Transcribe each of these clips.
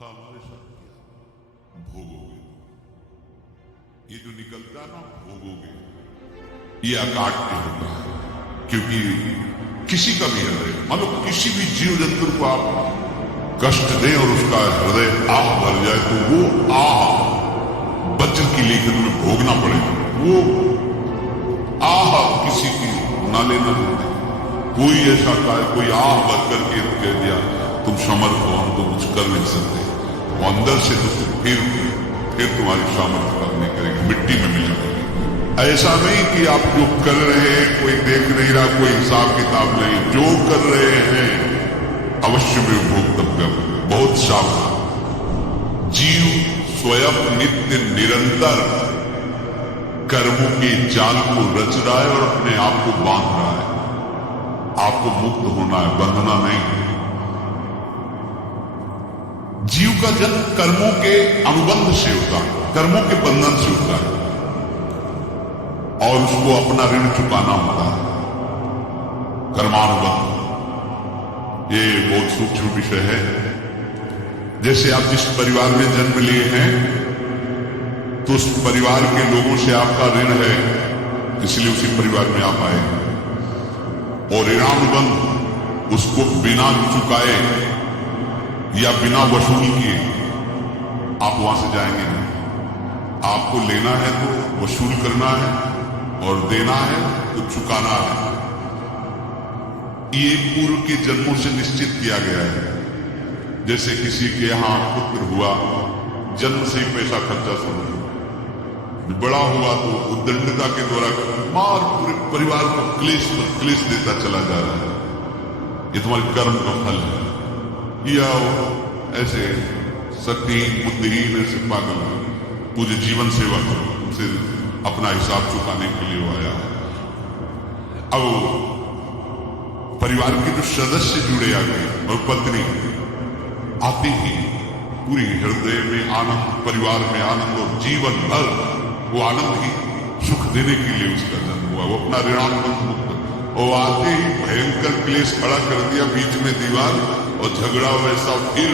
धोखा हमारे साथ किया, भोगोगे। ये जो निकलता ना भोगोगे, ये अकाट के होता है। क्योंकि किसी का भी हृदय, मान लो किसी भी जीव जंतु को आप कष्ट दें और उसका हृदय आह भर जाए तो वो आह वज्र की लेखन में भोगना पड़ेगा। वो आह किसी की ना लेना देते। कोई ऐसा कहे, कोई आह भर करके कह दिया तुम समर्थ हो, हम तो कुछ कर नहीं सकते, वो अंदर से तो फिर तुम्हारी सामर्थ्य काम नहीं करेगी, मिट्टी में मिल जाएगी। ऐसा नहीं कि आप जो कर रहे हैं कोई देख नहीं रहा, कोई हिसाब किताब नहीं, जो कर रहे हैं अवश्य में भोक्तव्य। बहुत सावधान। जीव स्वयं नित्य निरंतर कर्मों के जाल को रच रहा है और अपने आप को बांध रहा है। आपको मुक्त होना है, बंधना नहीं। जीव का जन्म कर्मों के अनुबंध से होता है, कर्मों के बंधन से होता है और उसको अपना ऋण चुकाना होता है। कर्मानुबंध ये बहुत सूक्ष्म विषय है। जैसे आप जिस परिवार में जन्म लिए हैं तो उस परिवार के लोगों से आपका ऋण है, इसलिए उसी परिवार में आप आए। और ऋणानुबंध उसको बिना चुकाए या बिना वसूल किए आप वहां से जाएंगे नहीं। आपको लेना है तो वसूल करना है और देना है तो चुकाना है। ये पूर्व के जन्मों से निश्चित किया गया है। जैसे किसी के यहां पुत्र हुआ, जन्म से ही पैसा खर्चा शुरू हुआ, बड़ा हुआ तो उद्दंडता के द्वारा मार पूरे परिवार को क्लेश पर क्लेश देता चला जा रहा है। ये तुम्हारे कर्म का फल है। या ऐसे शक्तिहीन बुद्धिहीन ऐसे पागल पूरे जीवन सेवा करो, उनसे अपना हिसाब चुकाने के लिए वो आया है। अब परिवार के जो सदस्य जुड़े आगे और पत्नी आते ही पूरी हृदय में आनंद, परिवार में आनंद और जीवन भर वो आनंद ही सुख देने के लिए उसका जन्म हुआ। वो अपना ऋणानुबंध मुक्त और आते ही भयंकर क्लेश खड़ा कर दिया, बीच में दीवार और झगड़ा वैसा, फिर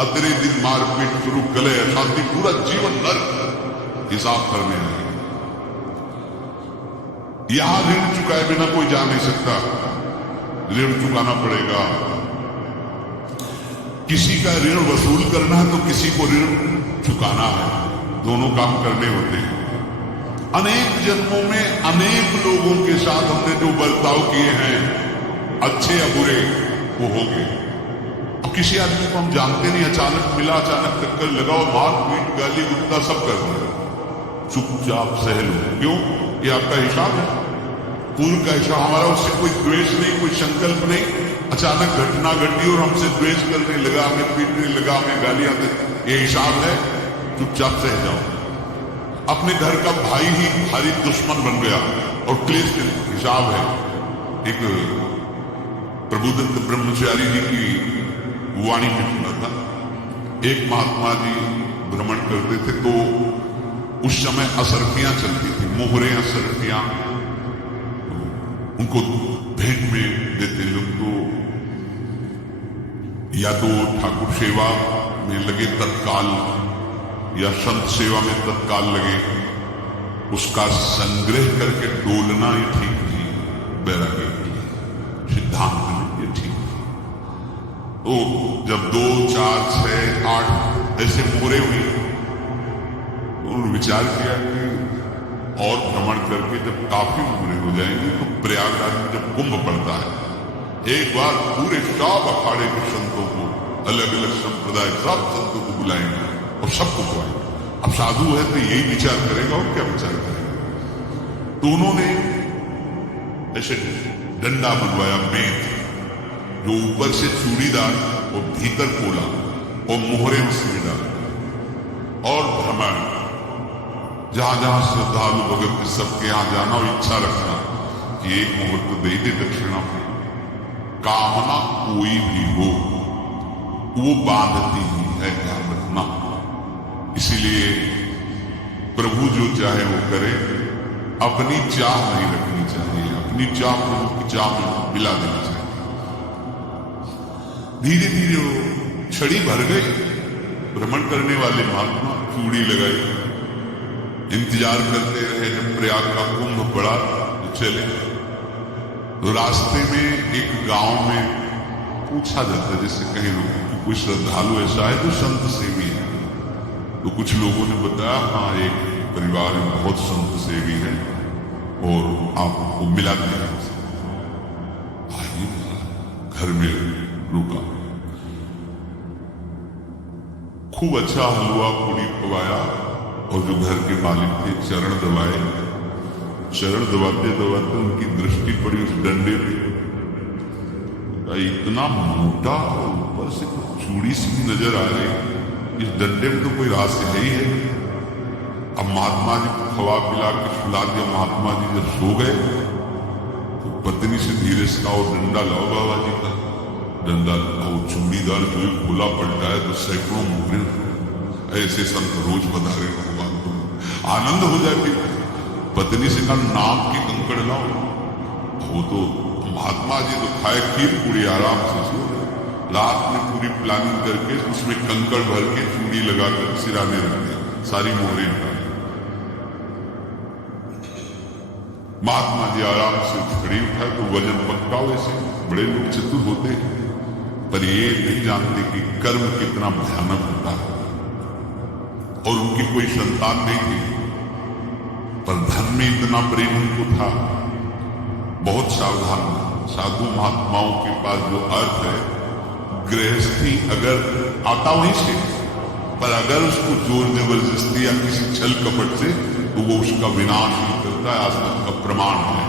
अतरे दिन मारपीट शुरू, गले अशांति, पूरा जीवन नर्क हिसाब करने लगे। यहां ऋण चुकाए बिना कोई जा नहीं सकता, ऋण चुकाना पड़ेगा। किसी का ऋण वसूल करना है तो किसी को ऋण चुकाना है, दोनों काम करने होते हैं। अनेक जन्मों में अनेक लोगों के साथ हमने जो बर्ताव किए हैं, अच्छे या बुरे, वो हो गए। अब किसी आदमी को हम जानते नहीं, अचानक मिला, अचानक टक्कर लगाओ, मार पीट गाली गुस्सा सब कर दिया, चुपचाप सह लो। क्यों? ये आपका हिसाब है, पूर्व का हिसाब। हमारा उससे कोई द्वेष नहीं, कोई संकल्प नहीं। अचानक घटना घटी और हमसे द्वेष करने लगा, हमें पीटने लगा, हमें गालियां दे, ये हिसाब है, चुपचाप सह जाओ। अपने घर का भाई ही भारी दुश्मन बन गया और क्लेश हिसाब है। एक प्रबुद्धंत ब्रह्मचारी जी की वाणी में सुना था, एक महात्मा जी भ्रमण करते थे तो उस समय असरफियां चलती थी, मोहरे असरफियां उनको भेंट में देते लोग। तो या तो ठाकुर सेवा में लगे तत्काल या संत सेवा में तत्काल लगे, उसका संग्रह करके डोलना ही ठीक थी, बैरागी की सिद्धांत में ये ठीक थी। तो जब 2, 4, 6, 8 ऐसे मोहरे हुई तो उन्होंने विचार किया कि और भ्रमण करके जब काफी मोहरे हो जाएंगे तो प्रयागराज में जब कुंभ पड़ता है, एक बार पूरे सब अखाड़े के संतों को, अलग अलग संप्रदाय सब संतों को बुलाएंगे और सबको खुआएंगे। अब साधु है तो यही विचार करेगा और क्या विचार करेगा। तो उन्होंने ऐसे डंडा बनवाया, मेद, जो ऊपर से चूड़ीदार और भीतर पोला और मोहरे उसमें डाला और भ्रमण, जहां जहां श्रद्धालु भगत सबके यहां जाना और इच्छा रखना कि एक मुहूर्त तो दे दे दक्षिणा। कामना कोई भी हो वो बांधती ही है, ध्यान रखना। इसीलिए प्रभु जो चाहे वो करे, अपनी चाह नहीं रखनी चाहिए, अपनी चाह प्रभु की चाह में मिला देनी चाहिए। धीरे धीरे वो छड़ी भर गई भ्रमण करने वाले महात्मा चूड़ी लगाई, इंतजार करते रहे जब प्रयाग का कुंभ पड़ा तो चले। तो रास्ते में एक गांव में पूछा जाता, जैसे कहीं लोगों की कोई श्रद्धालु ऐसा है जो संत सेवी है, तो कुछ लोगों ने बताया हाँ एक परिवार में बहुत संत सेवी है और आपको मिलाते हैं। आइए, घर में रुका, खूब अच्छा हलवा पूरी पवाया और जो घर के मालिक थे चरण दबाए। चरण दबाते दबाते उनकी दृष्टि पड़ी उस डंडे पे, इतना मोटा और ऊपर से चूड़ी सी भी नजर आ रही, इस डंडे में तो कोई रहस्य है ही है। अब महात्मा जी को खवा पिला के सुला दिया। महात्मा जी जब सो गए तो पत्नी से धीरे से कहा डंडा लाओ बाबा जी का। डंडा लाओ, चूड़ीदार जो खोला पलटा है तो सैकड़ों मुहरे। ऐसे संत रोज बता रहे भगवान तुम आनंद हो जाए। फिर पत्नी से कहा नाम के कंकड़ लाओ। वो तो महात्मा जी तो खाए खीर पूरी आराम से सो। रात में पूरी प्लानिंग करके उसमें कंकड़ भर के चूड़ी लगाकर सिराने रख दी, सारी मोहरें हटाई। महात्मा जी आराम से छड़ी उठाए तो वजन पक्का। वैसे बड़े लोग चतुर होते हैं पर ये नहीं जानते कि कर्म कितना भयानक होता है। और उनकी कोई संतान नहीं थी पर धन में इतना प्रेम उनको था। बहुत सावधान साधु महात्माओं के पास जो अर्थ है, गृहस्थी अगर आता वहीं से, पर अगर उसको जोर जबरदस्ती या किसी छल कपट से तो वो उसका विनाश ही करता है। आज तक का प्रमाण है।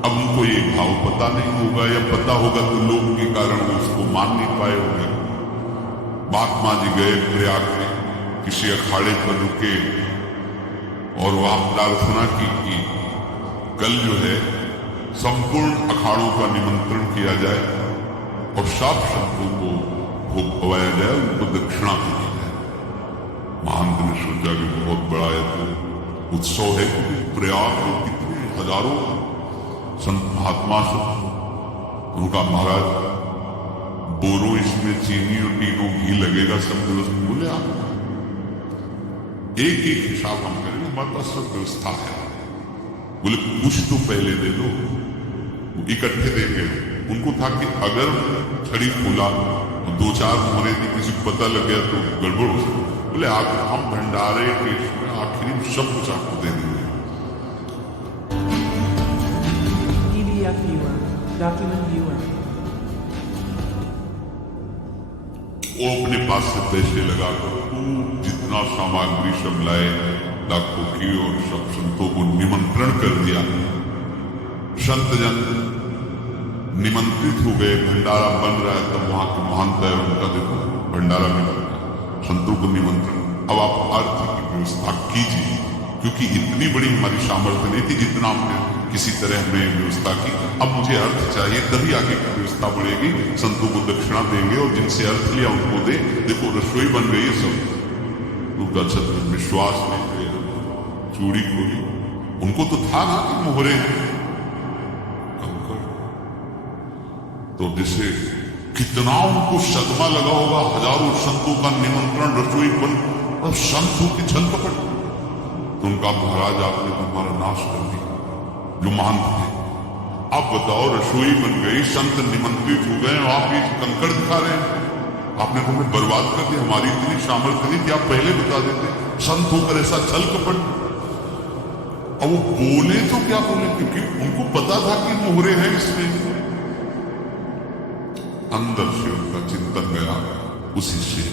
अब उनको ये भाव पता नहीं होगा या पता होगा तो लोग के कारण वो उसको मान नहीं पाए होंगे। महात्मा जी गए प्रयाग में, किसी अखाड़े पर रुके और वहां प्रार्थना की कि कल जो है संपूर्ण अखाड़ों का निमंत्रण किया जाए और सब संतों को भोग पवाया जाए, उनको दक्षिणा दी जाए। महंत ने सोचा कि बहुत बड़ा तो उत्सव है, क्योंकि प्रयाग में कितने हजारों संत महात्मा से। उनका महाराज बोरो इसमें चीनी और तीनों घी लगेगा, सब व्यवस्था। बोले आप एक एक हिसाब हम करेंगे, हमारे पास सब व्यवस्था है। बोले कुछ तो पहले दे दो, इकट्ठे देंगे। उनको था कि अगर छड़ी खोला तो दो चार मोहरे थी, किसी को पता लग गया तो गड़बड़ हो सकती। बोले आप हम भंडारे के इसमें आखिरी में सब कुछ आपको दे देंगे। वो अपने पास से पैसे लगाकर जितना सामग्री सब लाए लाखों की और सब संतों को निमंत्रण कर दिया। संत जन निमंत्रित हो गए, भंडारा बन रहा है। तब वहां के महंत है, उनका देखो भंडारा में संतों को निमंत्रण। अब आप अर्थ की व्यवस्था कीजिए, क्योंकि इतनी बड़ी हमारी सामर्थ्य नहीं थी जितना हमने किसी तरह हमें व्यवस्था की। अब मुझे अर्थ चाहिए, तभी आगे की व्यवस्था बढ़ेगी। संतों को दक्षिणा देंगे और जिनसे अर्थ लिया उनको दे। देखो रसोई बन गई है सब। उनका छत्र विश्वास नहीं किया, चूड़ी खोली। उनको तो था ना कि मोहरे कंकड़, तो जैसे कितना उनको सदमा लगा होगा। हजारों संतों का निमंत्रण, रसोई बन और संतों की छल कपट। तो उनका महाराज आपने तुम्हारा नाश कर दिया। जो महंत थे, अब बताओ रसोई बन गई, संत निमंत्रित हो गए, आप ये कंकड़ दिखा रहे हैं। आपने तो हमें बर्बाद कर दिया। हमारी इतनी सामर्थ्य नहीं कि आप पहले बता देते। संत होकर ऐसा छल कपट। अब वो बोले तो क्या बोले, क्योंकि उनको पता था कि मोहरे हैं इसमें। अंदर से उनका चिंतन गया उसी से,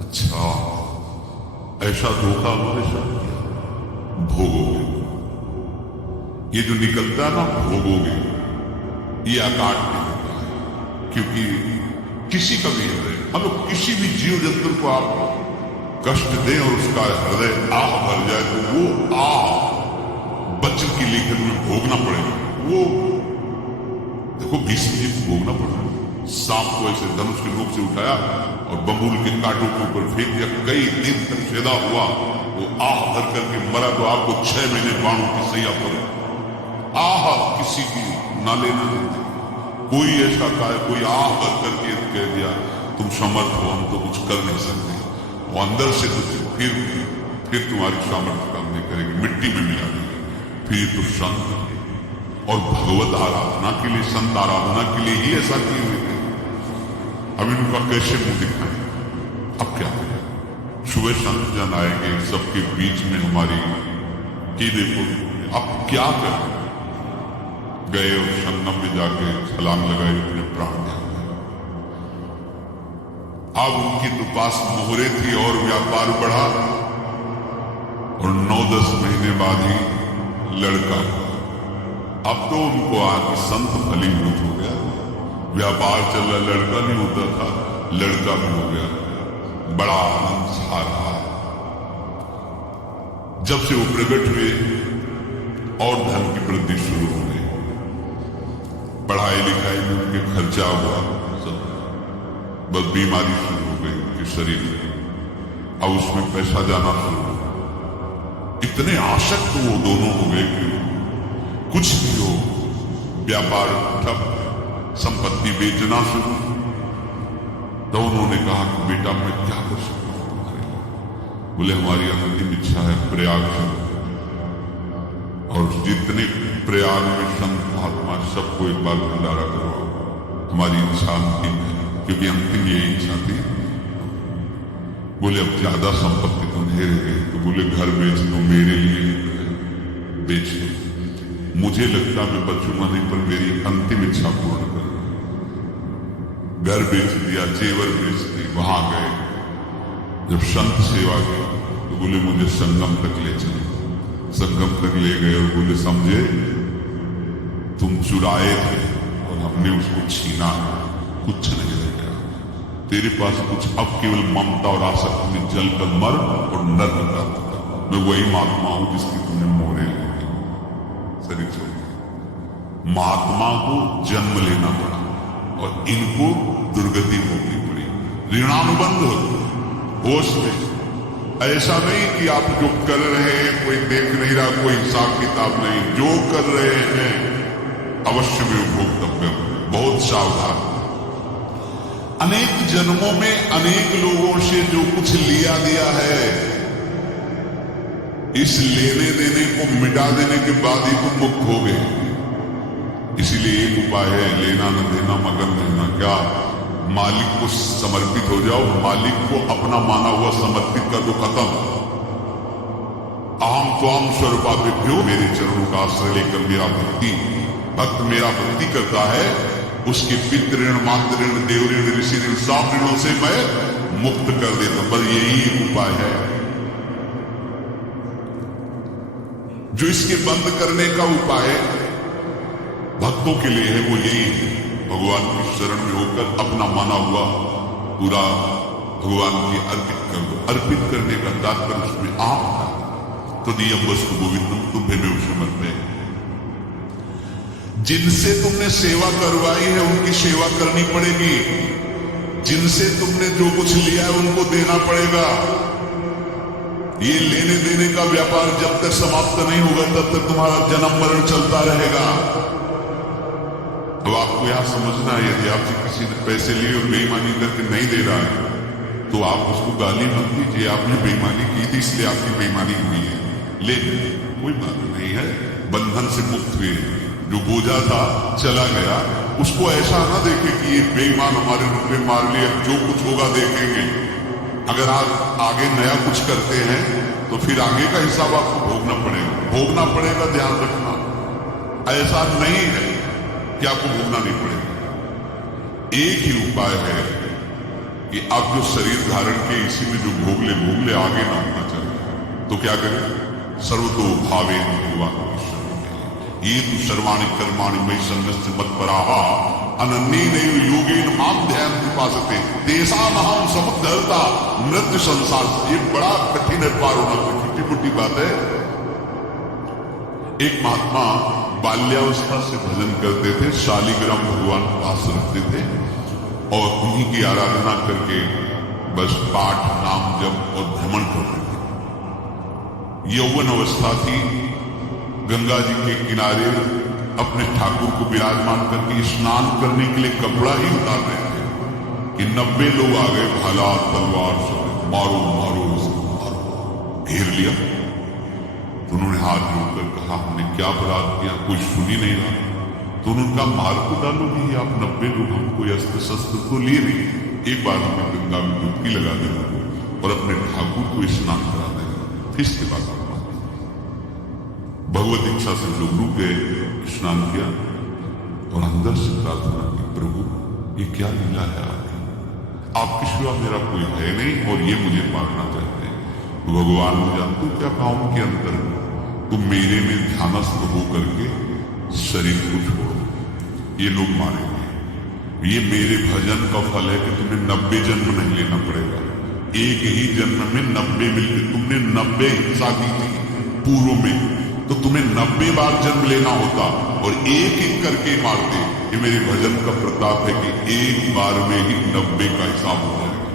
अच्छा ऐसा धोखा हमारे साथ किया, भोगोगे। ये जो निकलता है ना भोगोगे, ये आकाट नहीं होता है। क्योंकि किसी का भी हृदय, हम लोग किसी भी जीव जंतु को आप कष्ट दें और उसका हृदय आह भर जाए तो वो आह वज्र की लेखन में भोगना पड़ेगा। वो देखो भीष्म जी को भोगना पड़ा। सांप को ऐसे धनुष के नोक से उठाया और बबूल के कांटों के ऊपर फेंक दिया। कई दिन तक छेदा हुआ, वो आह भर करके मरा। तो आपको 6 महीने बाणों की सैया पर आह किसी की ना लेना देते। कोई ऐसा कहा, कोई आह भर करके कह दिया तुम समर्थ हो, हम तो कुछ कर नहीं सकते। वो अंदर से तो फिर तुम्हारी सामर्थ्य काम नहीं करेगी, मिट्टी में मिला देगी। फिर तो संत थे और भगवत आराधना के लिए, संत आराधना के लिए ही ऐसा किए हुए थे। अब इनका कैसे मुंह दिखाएं? अब क्या करें? सुबह संत जन आएंगे, सबके बीच में हमारी की देखो, अब क्या करें? गए और संगम में जाके छलांग लगाए, अपने प्राण त्याग दिए। अब उनकी तो पास मोहरे थी और व्यापार बढ़ा और 9-10 महीने बाद ही लड़का हुआ। अब तो उनको आके संत फलीभूत हो गया, व्यापार चल रहा, लड़का नहीं होता था, लड़का भी हो गया। बड़ा आनंद छा रहा। जब से वो प्रकट हुए और धन की वृद्धि शुरू हो गई, पढ़ाई लिखाई में उनके खर्चा हुआ, सब बस बीमारी शुरू हो गई उनके शरीर में। अब उसमें पैसा जाना शुरू हो, इतने आसक्त वो दोनों हो गए कि कुछ भी हो, व्यापार ठप, संपत्ति बेचना शुरू। तो उन्होंने कहा कि बेटा मैं क्या कर सकता हूं तुम्हारे लिए? बोले हमारी अंतिम इच्छा है प्रयाग चलो, और जितने प्रयाग में संत महात्मा सबको एक बार भंडारा करो। हमारी इच्छा अंतिम है, क्योंकि अंतिम ये इच्छा थी। बोले अब ज्यादा संपत्ति तो नहीं रह गई, तो बोले घर बेच दो, मेरे लिए बेच दो, मुझे लगता मैं बचूंगा नहीं, पर मेरी अंतिम इच्छा पूर्ण कर। घर बेच दिया, जेवर बेच दी। वहां गए, जब संत सेवा की तो बोले मुझे संगम तक ले चले। संगम तक ले गए और बोले समझे तुम चुराए थे और हमने उसको छीना, कुछ नहीं रह गया तेरे पास कुछ, अब केवल ममता और आसक्ति में जलकर मर और नर्क प्राप्त कर। मैं वही महात्मा हूं जिसकी तुमने मोहरे ली थी। शरीर छोड़, महात्मा को जन्म लेना पड़ा और इनको दुर्गति भोगनी पड़ी। ऋणानुबंध होश में, ऐसा नहीं कि आप जो कर रहे हैं कोई देख नहीं रहा, कोई हिसाब किताब नहीं, जो कर रहे हैं अवश्य में भोक्तव्य। बहुत सावधान। अनेक जन्मों में अनेक लोगों से जो कुछ लिया दिया है, इस लेने देने को मिटा देने के बाद ही तुम मुक्त हो गए। इसीलिए एक उपाय है, लेना न देना मगन रहना। क्या? मालिक को समर्पित हो जाओ, मालिक को अपना माना हुआ समर्पित कर दो, खत्म। अहम त्वाम स्वरूपाभ्यो, मेरे चरणों का आश्रय लेकर मेरा भक्त मेरा भक्ति करता है, उसके पितृ ऋण, मातृ ऋण, देव ऋण, ऋषि ऋण, सब ऋणों से मैं मुक्त कर देता। बस यही एक उपाय है जो इसके बंद करने का उपाय भक्तों के लिए है। वो यही है, भगवान की शरण में होकर अपना माना हुआ पूरा भगवान की अर्पित कर दो। अर्पित करने का तात्पर्य उसमें आप तो दियम वस्तु गोविंदम तुम्हें समर्पे। जिनसे तुमने सेवा करवाई है उनकी सेवा करनी पड़ेगी, जिनसे तुमने जो कुछ लिया है उनको देना पड़ेगा। ये लेने देने का व्यापार जब तक समाप्त नहीं होगा तब तक तुम्हारा जन्म मरण चलता रहेगा। अब आपको यहां समझना है, यदि आपसे किसी ने पैसे लिए और बेईमानी करके नहीं दे रहा है तो आप उसको गाली मत दीजिए, आपने बेईमानी की थी इसलिए आपकी बेईमानी हुई है। लेकिन कोई बात नहीं है, बंधन से मुक्त हुए, जो बोझा था चला गया। उसको ऐसा ना देखे कि ये बेईमान हमारे रुपए मार लिए, जो कुछ होगा देखेंगे। अगर आप आगे नया कुछ करते हैं तो फिर आगे का हिसाब आपको भोगना पड़ेगा, ध्यान रखना। ऐसा नहीं है कि आपको भोगना नहीं पड़ेगा। एक ही उपाय है कि आप जो शरीर धारण के इसी में जो भोग ले आगे ना होना चाहिए। तो क्या करें? सर्वतो भावे भगवान ये तो सर्वाणि कर्माणि मयि सन्न्यस्य मत्पराः अनन्येन योगेन मां ध्यायन्ति उपासते तेषामहं समुद्धरता मृत्यु संसार। ये बड़ा कठिन है पार होना, कोई छोटी मोटी बात है। एक महात्मा बाल्यावस्था से भजन करते थे, शालिग्राम भगवान के पास रखते थे और उन्हीं की आराधना करके बस पाठ, नाम, जप और भ्रमण करते थे। यौवन अवस्था थी, गंगा जी के किनारे अपने ठाकुर को विराजमान करके स्नान करने के लिए कपड़ा ही उतार रहे थे कि 90 लोग आ गए भाला तलवार से, मारो मारो इसको मारो, घेर लिया। तो उन्होंने हाथ जोड़कर कहा हमने क्या अपराध किया, कोई सुन ही नहीं रहा। तो उन्होंने कहा मार को डालो नहीं, आप 90 लोग, हम कोई अस्त्र शस्त्र तो लिए नहीं, एक बार हमें गंगा में डुबकी लगा देना और अपने ठाकुर को स्नान करा देना, फिर इसके बाद आप भगवत इच्छा से लोग रुक गए, स्नान किया और अंदर से प्रार्थना की, प्रभु ये क्या लीला है आपके सिवा मेरा कोई है नहीं और ये मुझे मारना चाहते हैं। तो भगवान ने जानते क्या कहा उनके अंदर, तुम मेरे में ध्यानस्थ होकर के शरीर को छोड़ो, ये लोग मारेंगे। ये मेरे भजन का फल है कि तुम्हें 90 जन्म नहीं लेना पड़ेगा, एक ही जन्म में 90 मिलके, तुमने 90 हिंसा की थी पूर्व में, तो तुम्हें 90 बार जन्म लेना होता और एक एक करके मारते। ये मेरे भजन का प्रताप है कि एक बार में ही 90 का हिसाब हो जाएगा।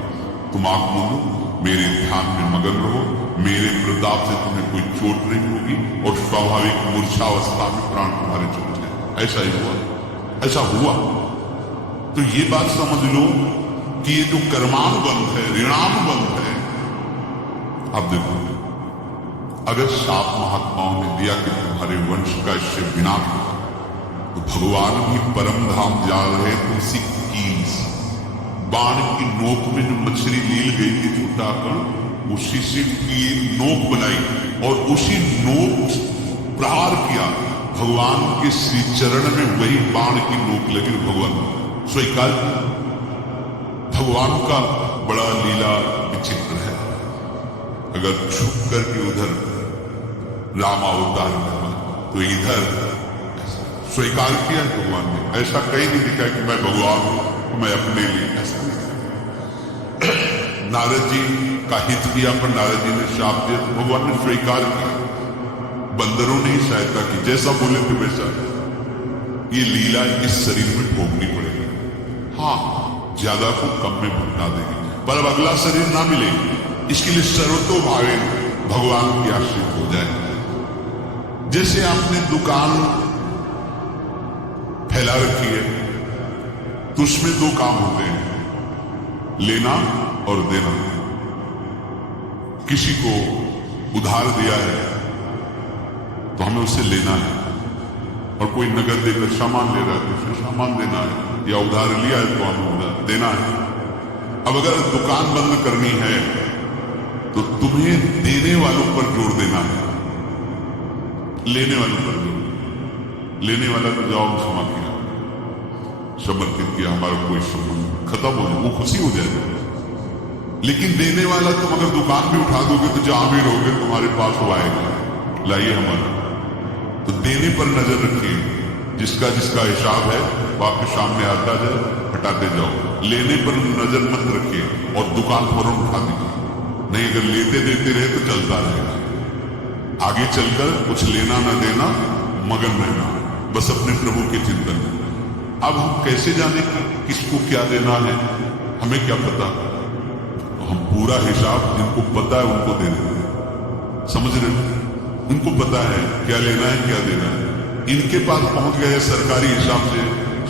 तुम आंख मूंदो, मेरे ध्यान में मगन रहो, मेरे प्रताप से तुम्हें कोई चोट नहीं होगी और स्वाभाविक मूर्छावस्था में प्राण तुम्हारे छूट जाए। ऐसा ही हुआ, ऐसा हुआ। तो ये बात समझ लो कि ये जो कर्मानुबंध है, ऋणानुबंध है। अब देखो, अगर सात महात्माओं ने दिया कि तुम्हारे वंश का इससे विनाश होगा, तो भगवान भी परम धाम जा रहे तो उसी कील बाण की नोक में जो मछली लील गई थी छोटा कण, उसी से कील नोक बनाई और उसी नोक प्रहार किया, भगवान के श्री चरण में वही बाण की नोक लगी, भगवान स्वीकार। भगवान का बड़ा लीला विचित्र है। अगर झुक करके उधर राम अवतार में तो इधर स्वीकार किया भगवान ने। ऐसा कहीं नहीं दिखा कि मैं भगवान हूं, मैं अपने लिए, ऐसा नहीं। नारद जी का हित किया पर नारद जी ने शाप दिया तो भगवान ने स्वीकार किया। बंदरों ने ही सहायता की, जैसा बोले थे वैसा। ये लीला इस शरीर में भोगनी पड़ेगी। हाँ, ज्यादा को कम में भुगता देगी, पर अब अगला शरीर ना मिलेगी। इसके लिए सर्वतोभावे भगवान की आश्रित हो जाए। जैसे आपने दुकान फैला रखी है तो उसमें दो काम होते हैं, लेना और देना। किसी को उधार दिया है तो हमें उसे लेना है, और कोई नगद देकर सामान ले रहा है तो उसे सामान देना है, या उधार लिया है तो हमें उधार देना है। अब अगर दुकान बंद करनी है तो तुम्हें देने वालों पर जोर देना है, लेने वालों पर जोर। लेने वाला तो जाओ क्षमा किया, समर्पित किया, हमारा कोई संबंध खत्म हो जाए, वो खुशी हो जाएगा। लेकिन देने वाला तुम अगर दुकान भी उठा दोगे तो जहां भी रहोगे तुम्हारे पास वो आएगा, लाइए हमारा। तो देने पर नजर रखिए, जिसका जिसका हिसाब है वो आपके सामने आता जाए, हटाते जाओ। लेने पर नजर मत रखिए और दुकान फौरन उठा दीजिए, नहीं अगर लेते देते रहे तो चलता रहेगा। आगे चलकर कुछ लेना ना देना, मगन रहना बस अपने प्रभु के चिंतन में। अब हम कैसे जाने कि किसको क्या देना है, हमें क्या पता। तो हम पूरा हिसाब जिनको पता है उनको दे देते हैं, समझ रहे हैं? उनको पता है क्या लेना है क्या देना है, इनके पास पहुंच गए सरकारी हिसाब से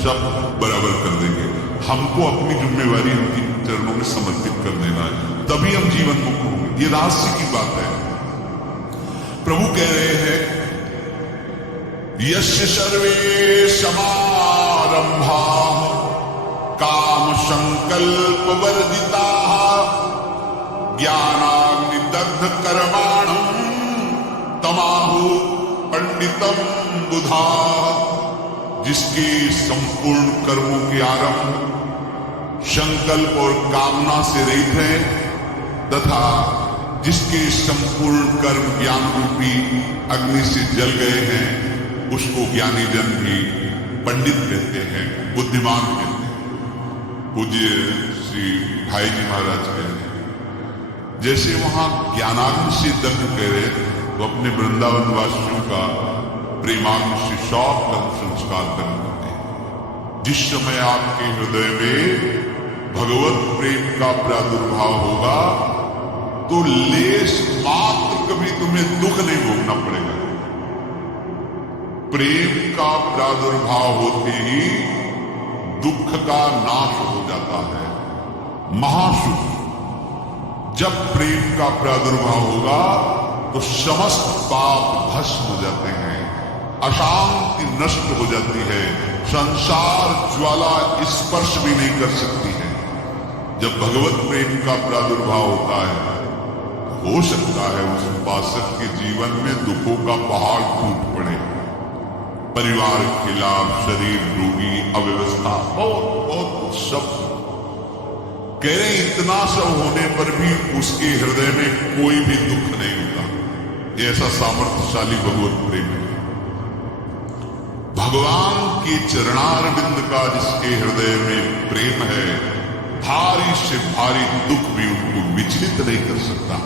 सब बराबर कर देंगे। हमको अपनी जिम्मेवारी उनकी चरणों में समर्पित कर देना है, तभी हम जीवन मुक्त होंगे। ये रहस्य की बात है। प्रभु कह रहे हैं यस्य सर्वे समारंभा काम संकल्प वर्जिता ज्ञानाग्निदग्ध कर्माणं तमाहु पंडितम बुधा। जिसके संपूर्ण कर्मों के आरंभ संकल्प और कामना से रहित है, तथा जिसके संपूर्ण कर्म ज्ञान रूपी अग्नि से जल गए हैं, उसको ज्ञानी जन भी पंडित कहते हैं, बुद्धिमान कहते हैं। पूज्य श्री भाई जी महाराज कहते हैं जैसे वहां ज्ञानाग्नि से दग्ध कह रहे तो अपने वृंदावन वासियों का प्रेमाग्नि से सब कर्म संस्कार करते हैं। जिस समय आपके हृदय में भगवत प्रेम का प्रादुर्भाव होगा तो लेश मात्र कभी तुम्हें दुख नहीं भोगना पड़ेगा। प्रेम का प्रादुर्भाव होते ही दुख का नाश हो जाता है। महासुख। जब प्रेम का प्रादुर्भाव होगा तो समस्त पाप भस्म हो जाते हैं, अशांति नष्ट हो जाती है, संसार ज्वाला स्पर्श भी नहीं कर सकती है। जब भगवत प्रेम का प्रादुर्भाव होता है हो सकता है उस उपासक के जीवन में दुखों का पहाड़ टूट पड़े, परिवार के खिलाफ, शरीर रोगी, अव्यवस्था, बहुत सब कह रहे। इतना सब होने पर भी उसके हृदय में कोई भी दुख नहीं होता। ये ऐसा सामर्थ्यशाली भगवत प्रेम है। भगवान के चरणारविंद का जिसके हृदय में प्रेम है, भारी से भारी दुख भी उनको विचलित नहीं कर सकता।